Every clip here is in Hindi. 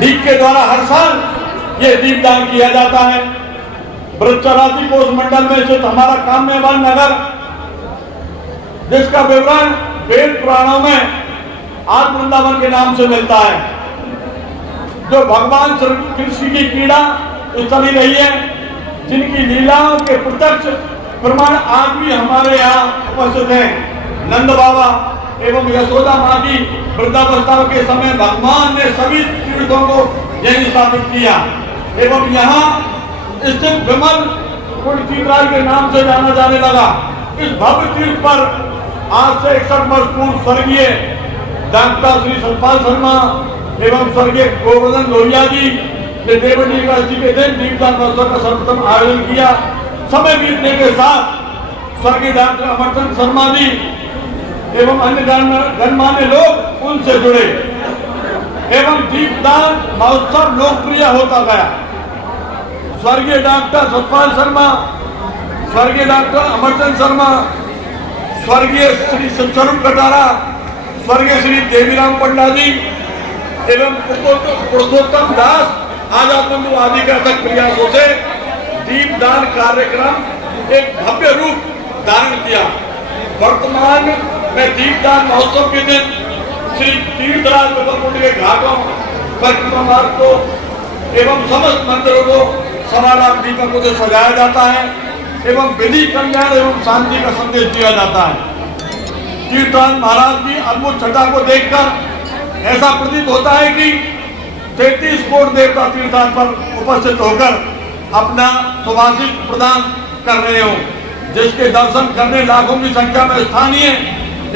दीप के द्वारा हर साल ये दीपदान किया जाता है। वृक्षराशि कोष मंडल में स्थित हमारा काम्यवन नगर, जिसका विवरण वेद पुराणों में आद वृंदावन के नाम से मिलता है, जो भगवान श्री कृष्ण की क्रीड़ा स्थली रही है, जिनकी लीलाओं के प्रत्यक्ष प्रमाण आज भी हमारे यहाँ उपस्थित हैं। नंद बाबा एवं यशोदा माँ की वृद्धावस्था के समय भगवान ने सभी तीर्थों को यही स्थापित किया एवं यहाँ स्थित विमल कुंड तीर्थराज के नाम से जाना जाने लगा। इस भव्य तीर्थ पर आज से 61 वर्ष पूर्व स्वर्गीय डॉक्टर श्री सतपाल शर्मा एवं स्वर्गीय गोवर्धन लोहिया जी ने देवनी एकादशी के दिन दीपदान महोत्सव का सर्वप्रथम आयोजन किया। समय बीतने के साथ स्वर्गीय डॉक्टर अमरचंद शर्मा जी एवं अन्य गणमान्य लोग उनसे जुड़े एवं दीपदान महोत्सव लोकप्रिय होता गया। स्वर्गीय डॉक्टर सतपाल शर्मा, स्वर्गीय डॉक्टर अमरचंद शर्मा, स्वर्गीय श्री स्वरूप कटारा, स्वर्गीय श्री देवीराम पंडा जी एवं पुरुषोत्तम दास आजाद बंधु आदि के अथक प्रयासों से दीपदान कार्यक्रम एक भव्य रूप धारण किया। वर्तमान में दीपदान महोत्सव के दिन श्री तीर्थराज विमलकुंड के घाटों परिक्रमा मार्ग को एवं समस्त मंदिरों को समाराम दीपकों से सजाया जाता है एवं विधि कल्याण एवं शांति का संदेश दिया जाता है। तीर्थराज महाराज की अद्भुत छटा को देखकर ऐसा प्रतीत होता है कि 33 कोट देवता तीर्थराज पर उपस्थित होकर अपना सुभाषित प्रदान कर रहे हो, जिसके दर्शन करने लाखों की संख्या में स्थानीय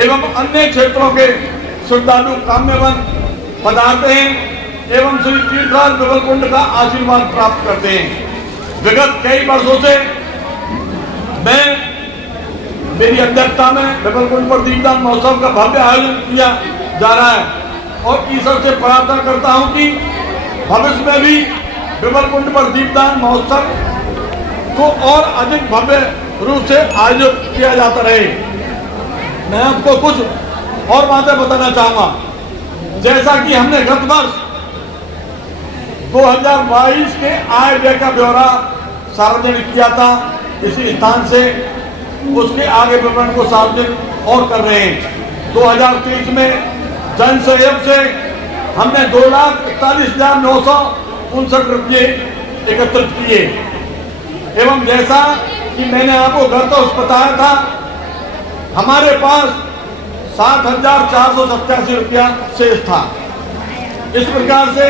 एवं अन्य क्षेत्रों के श्रद्धालु काम्यवन पधारते हैं एवं श्री तीर्थराज विमलकुंड का आशीर्वाद प्राप्त करते हैं। विगत कई वर्षों से मेरी अध्यक्षता में विमलकुंड पर दीपदान महोत्सव का भव्य आयोजन किया जा रहा है और ईश्वर से प्रार्थना करता हूं कि भविष्य में भी विमलकुंड पर दीपदान महोत्सव को और अधिक भव्य रूप से आयोजित किया जाता रहे। मैं आपको कुछ और बातें बताना चाहूंगा। जैसा कि हमने गत वर्ष 2022 के आय व्यय का ब्यौरा सार्वजनिक किया था इसी स्थान से, उसके आगे विवरण को सार्वजनिक और कर रहे हैं। 2023 में जन सहयोग से हमने 2,41,959 रुपये एकत्रित किए एवं जैसा कि मैंने आपको गत वर्ष बताया था, हमारे पास 7,487 रुपया शेष था। इस प्रकार से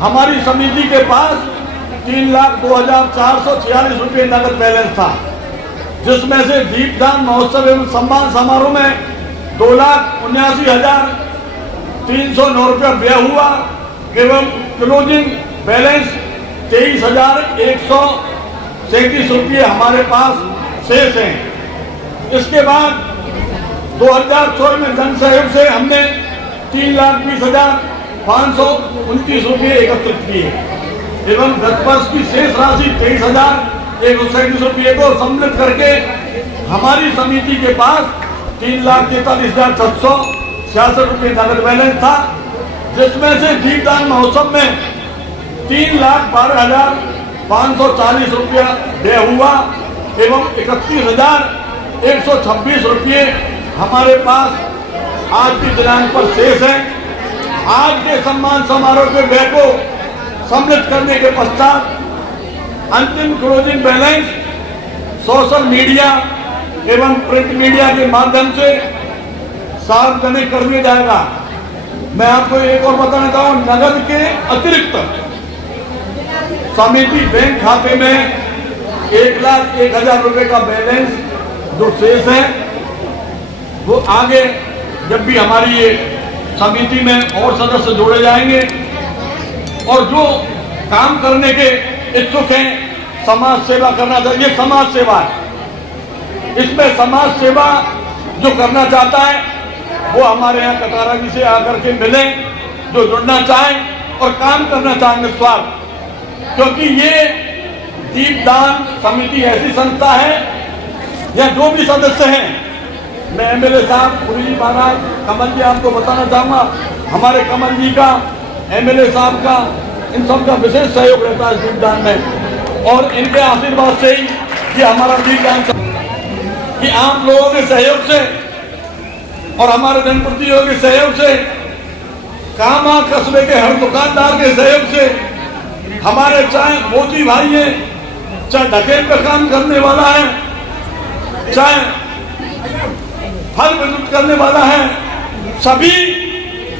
हमारी समिति के पास 3,02,446 रुपये नगद बैलेंस था, जिसमें से दीपदान महोत्सव एवं सम्मान समारोह में 2,79,309 रुपया व्यय हुआ एवं क्लोजिंग बैलेंस 23,137 रुपये हमारे पास शेष हैं। इसके बाद 2024 में जन सहयोग से हमने 3,20,529 रुपये एकत्रित किए एवं गत वर्ष की शेष राशि 23,137 रुपये को सम्मिलित करके हमारी समिति के पास 3,43,666 रुपये नगद बैलेंस था, जिसमें से दीपदान महोत्सव में 3,12,540 रुपया व्यय हुआ एवं 31,126 रुपये हमारे पास आज की दिनांक पर शेष है। आज के सम्मान समारोह के व्यय को सम्मिलित करने के पश्चात अंतिम क्लोजिंग बैलेंस सोशल मीडिया एवं प्रिंट मीडिया के माध्यम से सार्वजनिक कर दिया जाएगा। मैं आपको एक और बताना चाहूँ, नगद के अतिरिक्त समिति बैंक खाते में 1,01,000 रुपये का बैलेंस जो शेष है वो आगे जब भी हमारी ये समिति में और सदस्य जोड़े जाएंगे और जो काम करने के इच्छुक हैं, समाज सेवा करना चाहिए, समाज सेवा है, इसमें समाज सेवा जो करना चाहता है वो हमारे यहाँ कटारा जी से आकर के मिले, जो जुड़ना चाहें और काम करना चाहें निस्वार्थ, क्योंकि ये दीपदान समिति ऐसी संस्था है या जो भी सदस्य हैं, मैं एमएलए साहब पुरी जी महाराज कमल जी आपको बताना चाहूँगा, हमारे कमल जी का एमएलए साहब का, इन सब का विशेष सहयोग रहता है दीपदान में। और इनके आशीर्वाद से ही ये हमारा दीपदान कि आप लोगों के सहयोग से और हमारे जनप्रतिनिधियों के सहयोग से, कामा कस्बे के हर दुकानदार के सहयोग से, हमारे चाहे मोदी भाई है, चाहे ढकेल पे काम करने वाला है, चाहे फल वितरित करने वाला है, सभी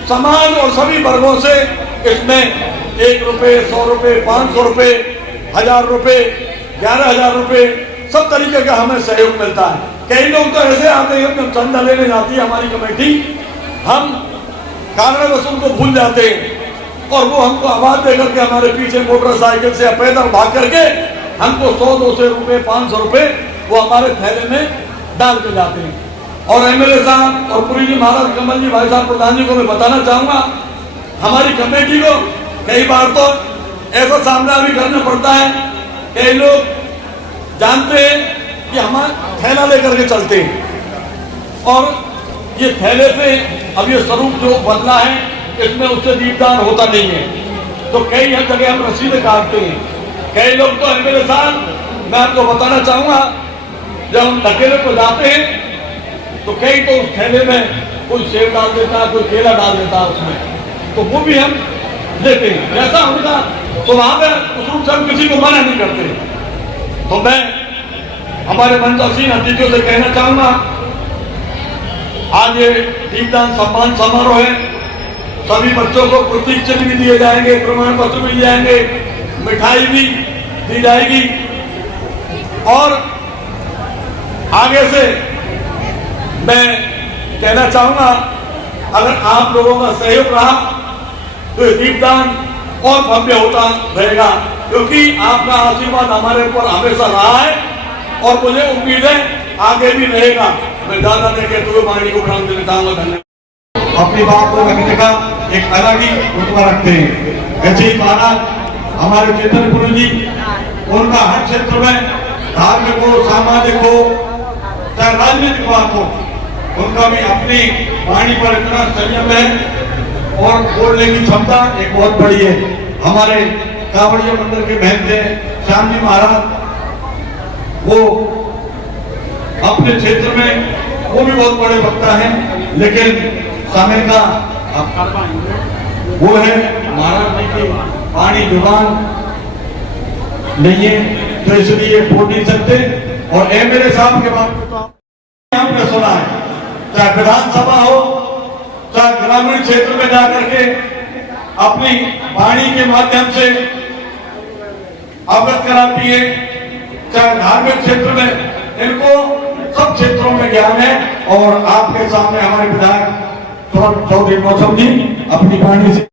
समाज और सभी वर्गों से इसमें 1 रुपये, 100 रुपये, 500 रुपये, 1000 रुपये, 11,000 रुपये, सब तरीके का हमें सहयोग मिलता है। कई लोग तो ऐसे आते हैं, जब चंदा लेने जाती है हमारी कमेटी, हम कारणवश उनको भूल जाते हैं और वो हमको आवाज देकर के हमारे पीछे मोटरसाइकिल से या पैदल भाग करके हमको 100-200 रुपये, 500 रुपये वो हमारे थैले में डाल के जाते हैं। और एमएलए साहब और पुरी जी महाराज, कमल जी, भाई साहब, प्रधान जी को मैं बताना चाहूंगा, हमारी कमेटी को कई बार तो ऐसा सामना भी करना पड़ता है। कई लोग जानते हैं कि हमारा थैला लेकर के चलते हैं और ये थैले से अब ये स्वरूप जो बदला है, इसमें उससे दीपदान होता नहीं है, तो कई हर जगह हम रसीदें काटते हैं। कई लोग तो एमएलए साहब, मैं आपको बताना चाहूंगा, जब हम धकेले को जाते हैं तो कई तो उस थैले में कोई सेब डाल देता है, कोई केला डाल देता है उसमें, तो वो भी हम लेते हैं। जैसा होगा तो वहां पर उस रूप से हम किसी को मना नहीं करते। तो मैं हमारे मंचासीन अतिथियों से कहना चाहूंगा, आज ये दीपदान सम्मान समारोह है, सभी बच्चों को प्रतीक चिन्ह भी दिए जाएंगे, प्रमाण पत्र भी दिए जाएंगे, मिठाई भी दी जाएगी। और आगे से मैं कहना चाहूंगा, अगर आप लोगों का सहयोग रहा तो ये दीपदान और भव्य होता रहेगा, क्योंकि आपका आशीर्वाद हमारे ऊपर हमेशा रहा है और मुझे उम्मीद है आगे भी रहेगा। मैं ज्यादा नहीं कहते हुए वाणी को प्रणाम देना चाहूंगा। धन्यवाद। अपनी बात को रखने का एक अलग ही रुतबा रखते हैं। ऐसे ही महाराज हमारे चेतन गुरु जी, उनका हर क्षेत्र में धार्मिक हो, सामाजिक हो, चाहे राजनीतिक बात हो, उनका भी अपनी वाणी पर इतना संयम है और बोलने की क्षमता एक बहुत बड़ी है। हमारे कांवड़िया मंदिर के महंत हैं श्याम जी महाराज, वो अपने क्षेत्र में वो भी बहुत बड़े वक्ता हैं, लेकिन समय का वो है, महाराज जी की वाणी जुबान नहीं है, तो इसलिए बोल नहीं सकते। और एमएलए साहब के बात में तो आपने सुना है, चाहे विधानसभा हो, चाहे ग्रामीण क्षेत्र में जाकर के अपनी वाणी के माध्यम से अवगत कराती है, चाहे धार्मिक क्षेत्र में, इनको सब क्षेत्रों में ज्ञान है। और आपके सामने हमारे विधायक चौधरी मौसम जी अपनी वाणी से